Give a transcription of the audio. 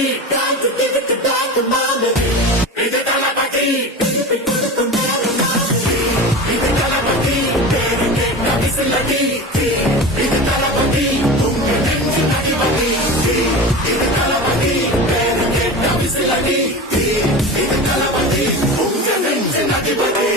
time to give it to back to mama. இது தளபதி இது தளபதி பேரு கேட்ட விசிலடி இது தளபதி உங்க நெஞ்சு அதிபதி இது தளபதி பேரு கேட்ட விசிலடி இது தளபதி உங்க நெஞ்சு அதிபதி